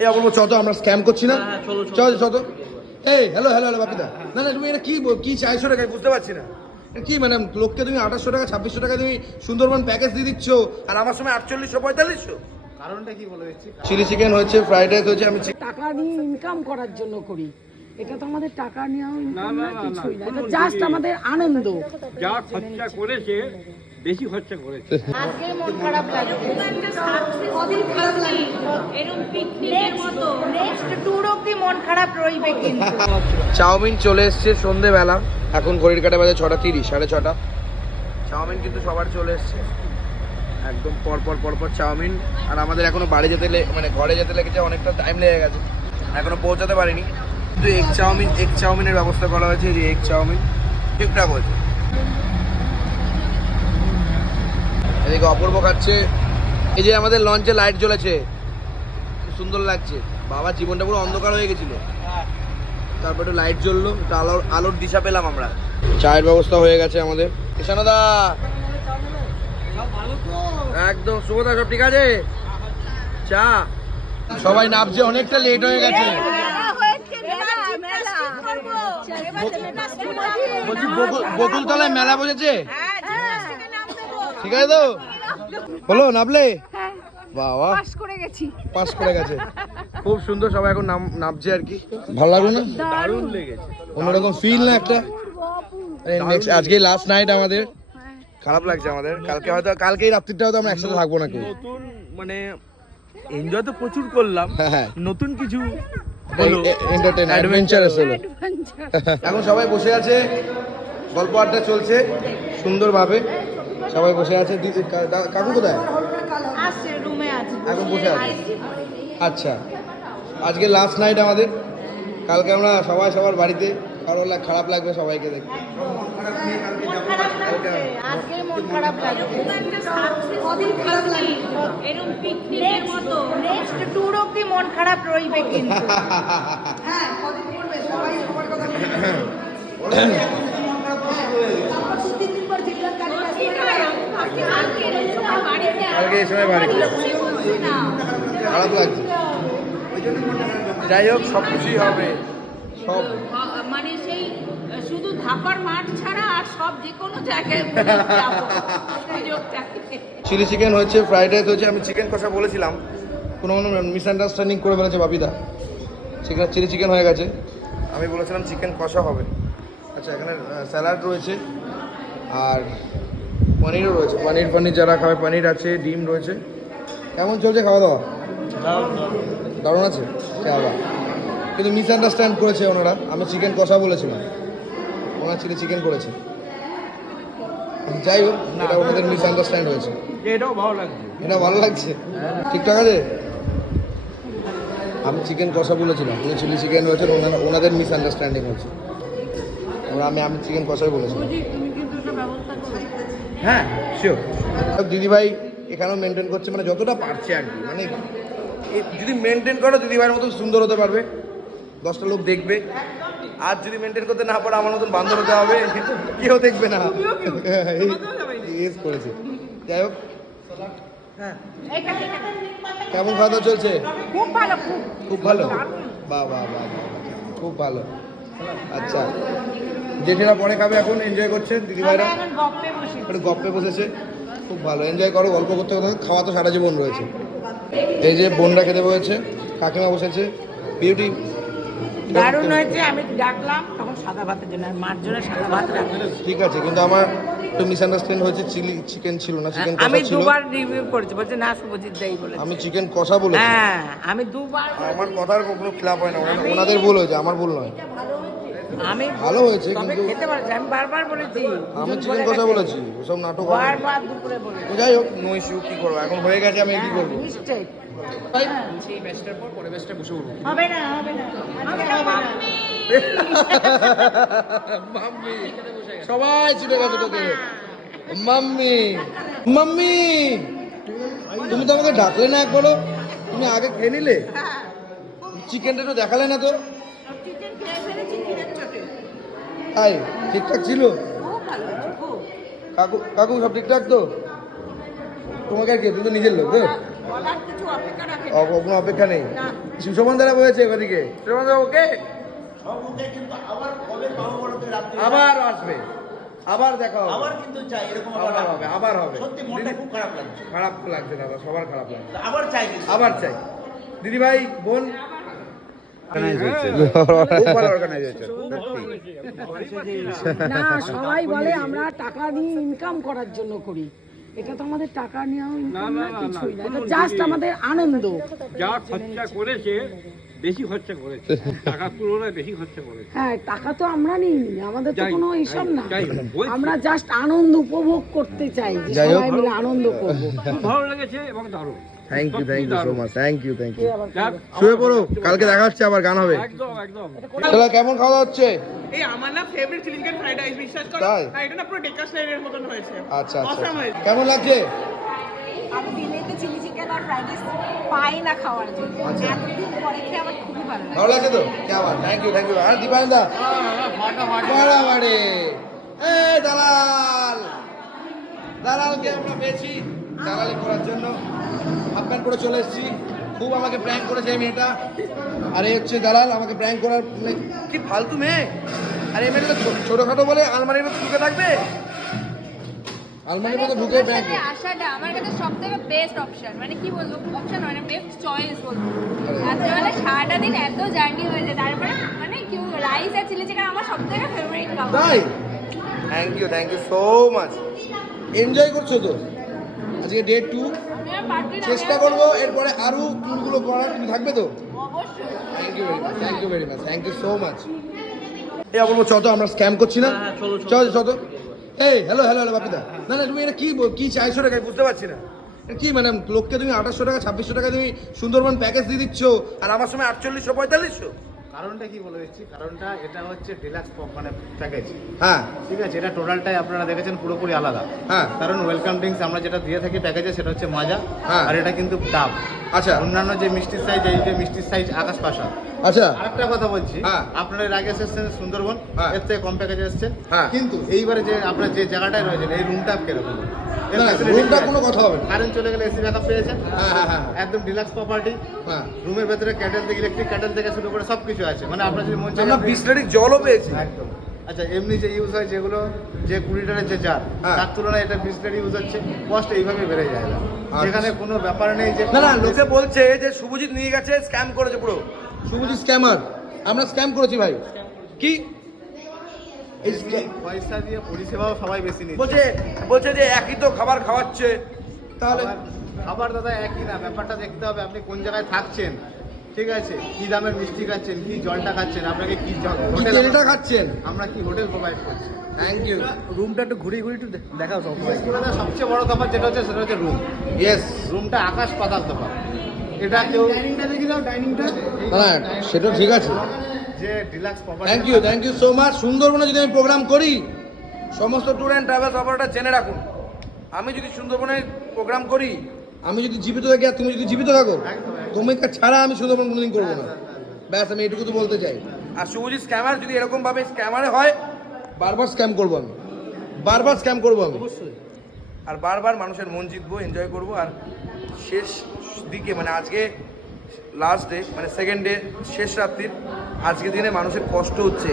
এই অপূর্ব চ তো আমরা স্ক্যাম করছি না। হ্যাঁ, চলো, চলো। চ চ তো এই হ্যালো হ্যালো হ্যালো বাপিদা। না না তুমি এটা কি কি চাইছো টাকা বুঝতে পারছি না। এটা কি মানে লোককে তুমি আঠাশশো টাকা ছাব্বিশশো টাকা তুমি সুন্দরবন প্যাকেজ দিয়ে দিচ্ছ আর আমার সময় আটচল্লিশশো পঁয়তাল্লিশশো? কারণটা কি বলে দিচ্ছি চিলি চিকেন হচ্ছে ফ্রাইড রাইস হচ্ছে আমি টাকা নিয়ে ইনকাম করার জন্য করি। এটা তো আমাদের টাকা নেওয়া না, না না, কিছুই না, এটা জাস্ট আমাদের আনন্দ। যা খরচা করেছে বেশি খরচা করেছে। আজকে মন খারাপ লাগছে। কদিন খারাপ লাগে এরকম পিকনিকের মতো। নেক্সট ট্যুর অব্দি মন খারাপ রইবে কিন্তু। চাউমিন চলে এসছে সন্ধেবেলা। এখন ঘড়ির কাটা বাজে ছটা তিরিশ সাড়ে ছটা। চাউমিন কিন্তু সবার চলে এসছে। একদম পরপর পর পর পর চাউমিন। আর আমাদের এখনও বাড়ি যেতে মানে ঘরে যেতে লেগেছে অনেকটা টাইম লেগে গেছে। এখনও পৌঁছাতে পারিনি। কিন্তু এগ চাউমিন এগ চাউমিনের ব্যবস্থা করা হয়েছে যে এগ চাউমিন। ঠিকঠাক হয়েছে। এদিকে অপূর্ব খাচ্ছে এই যে আমাদের লঞ্চে লাইট জ্বলেছে খুব সুন্দর লাগছে বাবা জীবনটা পুরো অন্ধকার হয়ে গেছিল তারপর একটু লাইট জ্বললো একটু আলোর আলোর দিশা পেলাম আমরা চায়ের ব্যবস্থা হয়ে গেছে আমাদের কৃষ্ণদা একদম শুভদা সব ঠিক আছে চা সবাই নামছে অনেকটা লেট হয়ে গেছে বলছি বকুল- বকুলতলায় মেলা বসেছে ঠিক আছে তো? বলো নামলে? বাবা। পাস করে গেছি। পাস করে গেছে। খুব সুন্দর সবাই এখন নাম নামছে আর কি। ভালো লাগল না? দারুণ। লেগেছে। অন্যরকম ফিল না একটা? নেক্সট আজকে লাস্ট নাইট আমাদের। খারাপ লাগছে আমাদের। কালকে হয়তো কালকে এই রাত্রিটা হয়তো আমরা একসাথে থাকব না কেউ নতুন মানে এনজয় তো প্রচুর করলাম। হ্যাঁ, হ্যাঁ। নতুন কিছু হলো। এন্টারটেইন অ্যাডভেঞ্চারাস হলো এখন সবাই বসে আছে। গল্প আড্ডা চলছে। সুন্দরভাবে। সবাই বসে আছে। দিদি কাকু কোথায়? এখন বসে আছে? আচ্ছা। আজকে লাস্ট নাইট আমাদের। কালকে আমরা সবাই সবার বাড়িতে কারও লাগ- খারাপ লাগবে সবাইকে দেখতে। মন খারাপ লাগছে আজকে মন খারাপ লাগছে কদিন খারাপ লাগে এরকম পিকনিকের মতো নেক্সট ট্যুর অব্দি মন খারাপ রইবে কিন্তু কালকে এই সময় বাড়ি খারাপ লাগছে। যাই হোক সব কিছুই হবে। সব। মানে সেই শুধু ধাপার মাঠ ছাড়া আর সব যে কোনো জায়গায়। চিলি চিকেন হচ্ছে ফ্রাইড রাইস হচ্ছে আমি চিকেন কষা বলেছিলাম। কোনো কোনো মিসআন্ডারস্ট্যান্ডিং করে ফেলেছে বাপিদা। চিকেন চিলি চিকেন হয়ে গেছে। আমি বলেছিলাম চিকেন কষা হবে। আচ্ছা এখানে স্যালাড রয়েছে। আর পনিরও রয়েছে। পনির পনির যারা খাবে পনির আছে ডিম রয়েছে। কেমন চলছে খাওয়া দাওয়া? দারুণ আছে? খাওয়া কিন্তু মিসআন্ডারস্ট্যান্ড করেছে ওনারা। আমি চিকেন কষা বলেছিলাম। ওনার চিলি চিকেন করেছে। যাই হোক এটা ওনাদের মিসআন্ডারস্ট্যান্ড হয়েছে। এটাও ভালো লাগছে। এটা ভালো লাগছে? ঠিকঠাক আছে? আমি চিকেন কষা বলেছিলাম। উনি চিলি চিকেন হয়েছে ওনারা ওনাদের মিসআন্ডারস্ট্যান্ডিং হচ্ছে আমরা আমি আমি চিকেন কষাই বলেছিলাম। হ্যাঁ শিওর দিদিভাই এখানেও মেনটেন করছে মানে যতটা পারছে আর কি মানে এ- যদি মেনটেন করো দিদিভাইয়ের মতন সুন্দর হতে পারবে। দশটা লোক দেখবে। আর যদি মেনটেন করতে না পারো আমার মতন বান্ধব হতে হবে। কেউ দেখবে না। ইয়েস করেছে। যাই হোক। হ্যাঁ। কেমন খাওয়া দাওয়া চলছে? খুব ভালো খুব। খুব ভালো? বাহ বাহ বাহ বাহ। খুব ভালো। আচ্ছা। জেঠেরা পরে খাবে এখন? এনজয় করছে দিদিভাইরা? একটু গপ্পে বসেছে। খুব ভালো। এনজয় করো গল্প করতে করতে খাওয়া তো সারা জীবন রয়েছে। এই যে বোনরা খেতে বসেছে কাকিমা বসেছে। বিউটি দারুণ হয়েছে আমি ডাকলাম তখন সাদা ভাতের জন্য মার জন্য সাদা ভাত রাখলাম। ঠিক আছে কিন্তু আমার একটু মিসআন্ডারস্ট্যান্ড হয়েছে চিলি চিকেন ছিল না চিকেন আমি কষা ছিল। দুবার রিভিউ করেছি বলছে না শুভজিৎ দাই বলে আমি চিকেন কষা বলেছি। হ্যাঁ আমি দুবার আমার কথার কোনো খিলাপ হয় না ওনাদের- ওনাদের ভুল হয়েছে আমার ভুল নয়। আমি ভালো হয়েছে কিন্তু খেতে পারছি আমি বারবার বলেছি। আমি চিকেন কষা বলেছি ওসব নাটক। বারবার দুপুরে বলেছি। যাই হোক নো ইস্যু কি করব? এখন হয়ে গেছে আমি কি করব? নিশ্চয়ই। হবে না হবে না। হবে না মাম্মি! মাম্মি সবাই চিনে গেছে তোকে। মাম্মি! মাম্মি! তুমি তো আমাকে ডাকলে না একবারও। তুমি আগে খেয়ে নিলে? চিকেনটা একটু দেখালে না তো চিকেন খেয়ে ফেলেছি চিকেন চটে তাই? ঠিকঠাক ছিল? কাকু কাকু সব ঠিকঠাক তো? তোমাকে আর কি? তুমি তো নিজের লোক তো। অ- কোনো অপেক্ষা নেই? না। সুমন দাদা বলেছে ওদিকে। সুমন দাদা ওকে? আবার আসবে। আবার দেখা হবে। আবার কিন্তু চাই এরকম আবার হবে আবার হবে। সত্যি মনটা খুব খারাপ লাগছে। খারাপ লাগছে দাদা সবার খারাপ লাগছে। আবার চাই। আবার চাই। দিদি ভাই বোন? না। না সবাই বলে আমরা টাকা নিয়ে ইনকাম করার জন্য করি। এটা তো আমাদের টাকা নেওয়া ইনকাম না, কিছুই না। এটা জাস্ট আমাদের আনন্দ। যা খরচা করেছে বেশি খরচা করেছে। টাকার তুলনায় বেশি খরচা করেছে। হ্যাঁ টাকা তো আমরা নিই আমাদের তো কোনো হিসাব না। আমরা জাস্ট আনন্দ উপভোগ করতে চাই যে সবাই মিলে আনন্দ করব। খুব ভালো লেগেছে এবং দারুণ। Thank you thank you so much thank you thank you শুয়ে পড়ো কালকে দেখা হচ্ছে আবার গান হবে। একদম একদম। কেমন খাওয়া হচ্ছে? এই আমার না favourite chilli chicken fried rice বিশ্বাস করো? তাই? এটা না পুরো ডেকা স্টাইলের মতন হয়েছে। আচ্ছা আচ্ছা কেমন লাগছে? আমি দিল্লিতে চিলি চিকেন আর ফ্রাইড রাইস পাই না খাওয়ার জন্য। আচ্ছা। এতদিন পরে খেয়ে আমার খুবই ভালো লাগে। ভালো লাগছে তো? কে আবার? থ্যাংক ইউ থ্যাংক ইউ আর দীপায়ন দা মারামারি এই দালাল! দালালকে আমরা পেয়েছি দালালি করার জন্য। প্যান্ট করে চলে এসেছি। খুব আমাকে প্র্যাঙ্ক করেছে এই মেয়েটা। আর এই হচ্ছে দালাল আমাকে প্র্যাঙ্ক করার মানে কি ফালতু মেয়ে? আর এই মেয়েটা ছোটখাটো বলে আলমারির মধ্যে ঢুকে থাকবে? আলমারির মধ্যে ঢুকে প্র্যাঙ্ক সাথে আসাটা আমার কাছে সব থেকে বেস্ট অপশন মানে কি বলব অপশন মানে বেস্ট চয়েস বলব। আর রাত্রেবেলা সারাটা দিন এত জার্নি হয়েছে তারপরে মানে কি রাইস আর চিলি চিকেন আমার সব থেকে ফেভারিট খাবার। তাই? Thank you thank you so much enjoy করছ তো? আজকে ডে টু চেষ্টা করব এরপরে আরও ট্যুরগুলো করার। তুমি থাকবে তো? Thank you very much thank you very much thank you so much এই অপূর্ব চ আমরা স্ক্যাম করছি না? চল চ তো এই হ্যালো হ্যালো হ্যালো বাপিদা। না না তুমি এটা কি বল- কি চারশো টাকায় বুঝতে পারছি না। এটা কি মানে লোককে তুমি আঠাশশো টাকা ছাব্বিশশো টাকা তুমি সুন্দরবন প্যাকেজ দিয়ে দিচ্ছ আর আমার সময় আটচল্লিশশো পঁয়তাল্লিশশো? কারণটা কি বলে দিচ্ছি? কারণটা এটা হচ্ছে ডিলাক্স মানে প্যাকেজ হ্যাঁ। ঠিক আছে? এটা টোটালটাই আপনারা দেখেছেন পুরোপুরি আলাদা। হ্যাঁ। কারণ ওয়েলকাম ড্রিঙ্কস আমরা যেটা দিয়ে থাকি প্যাকেজে সেটা হচ্ছে মাজা। হ্যাঁ। আর এটা কিন্তু ডাব। আচ্ছা। অন্যান্য যে মিষ্টির সাইজ এই যে মিষ্টির সাইজ আকাশ পাশা। আচ্ছা। আরেকটা কথা বলছি হ্যাঁ। আপনারা এর আগে এসেছেন সুন্দরবন হ্যাঁ। এর থেকে কম প্যাকেজে এসেছেন। কিন্তু এইবারে যে আপনার যে জায়গাটায় রয়েছেন এই রুমটা কীরকম? না রুমটা কোনো কথা হবে কারেন্ট চলে গেলে এসি ব্যাকআপ পেয়েছেন? হ্যাঁ একদম ডিলাক্স প্রপার্টি রুমের ভেতরে ক্যাটেল থেকে ইলেকট্রিক ক্যাটেল থেকে শুরু করে সব কিছু আছে। মানে আপনার যদি মন চায় জলও পেয়েছি। একদম। আচ্ছা এমনি যে ইউজ হয় যেগুলো যে কুড়ি টাকার যে জার হ্যাঁ। তার তুলনায় এটা বিশ ইউজ হচ্ছে কস্ট এইভাবে বেড়ে যায়। না আচ্ছা। যেখানে কোনো ব্যাপার নেই যে না না লোকে বলছে যে শুভজিৎ নিয়ে গেছে স্ক্যাম করেছে পুরো। শুভজিৎ স্ক্যামার আমরা স্ক্যাম করেছি ভাই। কি? পয়সা দিয়ে পরিষেবাও সবাই বেশি নিচ্ছে। বলছে বলছে যে একই তো খাবার খাওয়াচ্ছে। তাহলে খাবার- খাবার দাদা একই না ব্যাপারটা দেখতে হবে আপনি কোন জায়গায় থাকছেন। ঠিক আছে কি দামের মিষ্টি খাচ্ছেন কি জলটা খাচ্ছেন আপনাকে কি জল কি খাচ্ছেন? আমরা কি হোটেল প্রোভাইড করছি? থ্যাংক ইউ রুমটা একটু ঘুরিয়ে ঘুরিয়ে একটু দেখাও সব। সবচেয়ে বড় তফাৎ যেটা হচ্ছে সেটা হচ্ছে রুম ইয়েস রুমটা আকাশ পাতাল তফাৎ। এটা কেউ ডাইনিংটা দেখি দাও ডাইনিংটা না সেটা ঠিক আছে। যে deluxe property thank you thank you so much সুন্দরবনে যদি আমি প্রোগ্রাম করি সমস্ত ট্যুর অ্যান্ড ট্রাভেলস অপারেটর জেনে রাখুন। আমি যদি সুন্দরবনে প্রোগ্রাম করি আমি যদি জীবিত থাকি আর তুমি যদি জীবিত থাকো। তোমাকে ছাড়া আমি সুন্দরবন কোনোদিন করব না। ব্যাস আমি এটুকু তো বলতে চাই। আর শুভজিৎ স্ক্যামার যদি এরকম ভাবে স্ক্যামারে হয়? বারবার স্ক্যাম করব আমি। বারবার স্ক্যাম করব আমি। আর বারবার মানুষের মন জিতবো এনজয় করব। আর শেষ দিকে মানে আজকে লাস্ট ডে মানে সেকেন্ড ডে শেষ রাত্রির আজকে দিনে মানুষের কষ্ট হচ্ছে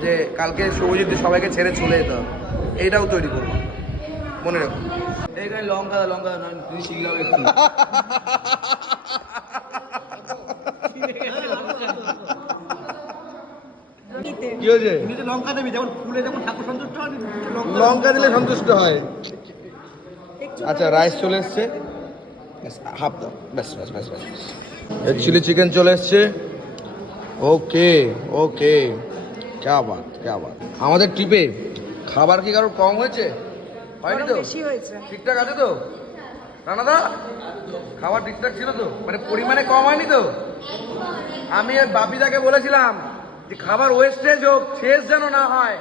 যে কালকে শুভজিৎ সবাইকে ছেড়ে চলে যেতে হবে। এইটাও তৈরি করব। মনে রাখুন এইখানে লঙ্কা লঙ্কা তুমি শিখলাম একটু কি হয়েছে? লঙ্কা দেবি যেমন ফুলে যখন ঠাকুর সন্তুষ্ট হয় লঙ্কা লঙ্কা দিলে সন্তুষ্ট হয়। আচ্ছা রাইস চলে এসছে। হাফ দাও। ব্যাস ব্যাস ব্যাস ব্যাস। চিলি চিকেন চলে এসছে। ওকে ওকে ক্যা বাত ক্যা বাত। আমাদের ট্রিপে খাবার কি কারোর কম হয়েছে? হয়নি তো? বেশি হয়েছে। ঠিকঠাক আছে তো? রানাদা খাবার ঠিকঠাক ছিল তো? মানে পরিমাণে কম হয়নি তো? আমি বাপিদাকে বলেছিলাম যে খাবার ওয়েস্টেজ হোক শেষ যেন না হয়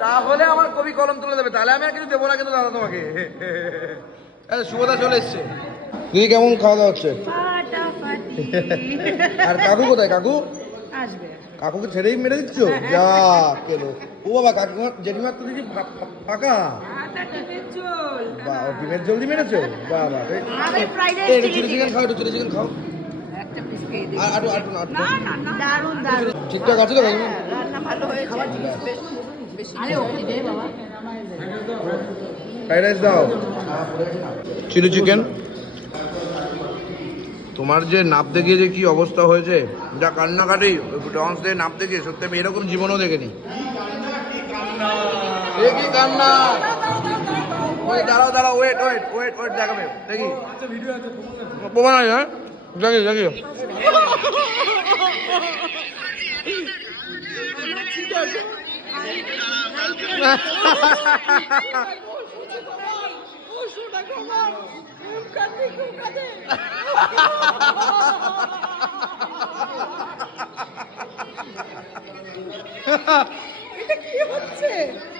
তাহলে আমার কবি কলম তুলে দেবে। তাহলে আমি আর কিছু দেবো না কিন্তু দাদা তোমাকে। আচ্ছা শুভদা চলে এসছে। দিদি কেমন খাওয়া দাওয়া হচ্ছে? আর কাকু কোথায়? কাকু? কাকুকে ছেড়েই মেরে দিচ্ছ? যা কেলো ও বাবা কাকিমার জেঠিমার তো দেখি ফাঁকা। বাহ ডিমের জলদি মেরেছো? বাহ বাহ রাইস চিলি চিকেন খাও একটু চিলি চিকেন খাও ঠিকঠাক আছে তো ফ্রাইড রাইস দাও। চিলি চিকেন তোমার যে নাপ দেখিয়ে যে কি অবস্থা হয়েছে? যা কান্নাকাটি ডন্স দিয়ে নাপ দেখিয়ে সত্যি আমি এরকম জীবনও দেখিনি। কান্না? দাঁড়াও দাঁড়াও ওয়েট ওয়েট ওয়েট ওয়েট দেখাবে দেখি। প্রমাণ আছে হ্যাঁ? দেখি দেখি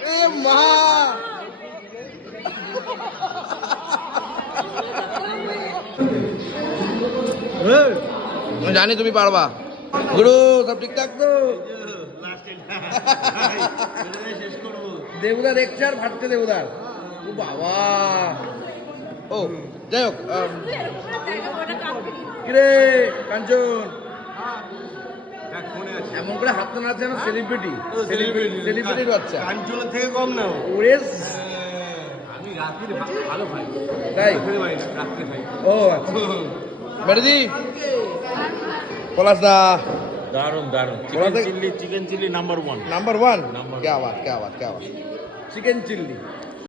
এ মা! জানি তুমি পারবা। গুরু সব ঠিকঠাক তো? দেবুদা দেখছে আর ফাটছে দেবুদার ও বাবা। ও যাই হোক কিরে কাঞ্চন। এমন করে হাত না সেলিব্রিটি সেলিব্রিটির বাচ্চা। কাঞ্চনের থেকে কম না ওরে ভালো ও বেটাদি পলাশ দা দারুণ দারুণ chicken chicken chilli number one number one কে আওয়াজ কে আওয়াজ চিকেন চিলি